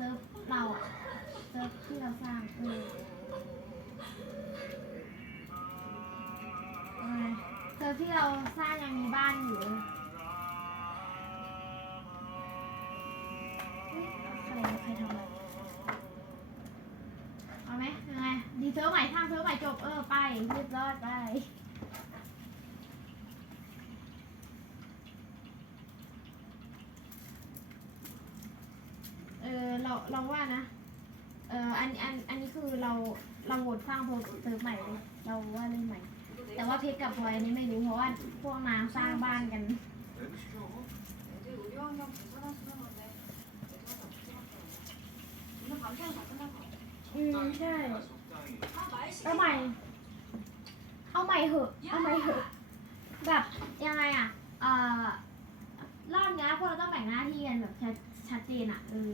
ซิร์ฟเราอะเซิร์ฟที่เราสร้างเออเซิร์ฟที่เราสร้างยังมีบ้านอยู่เลยเฮ้ยใครใครทำอะไรเอาไหมยังไงดีเซิร์ฟใหม่สร้างเซิร์ฟใหม่จบเออไปเรียบร้อยไป เราเราว่านะ เอออันอันอันนี้คือเราเราโหวร้างโพสเติมใหม่เลยเราว่าเรื่องใหม่ แต่ว่าเพชรกับบอยอันนี้ไม่รู้เพราะว่าพวกนางสร้างบ้านกัน อืมใช่ เอาใหม่ เอาใหม่เหอะ เอาใหม่เหอะ แบบยังไงอะ เอ่อรอบนี้พวกเราต้องแบ่งหน้าที่กันแบบชัดชัดเจนอะเออ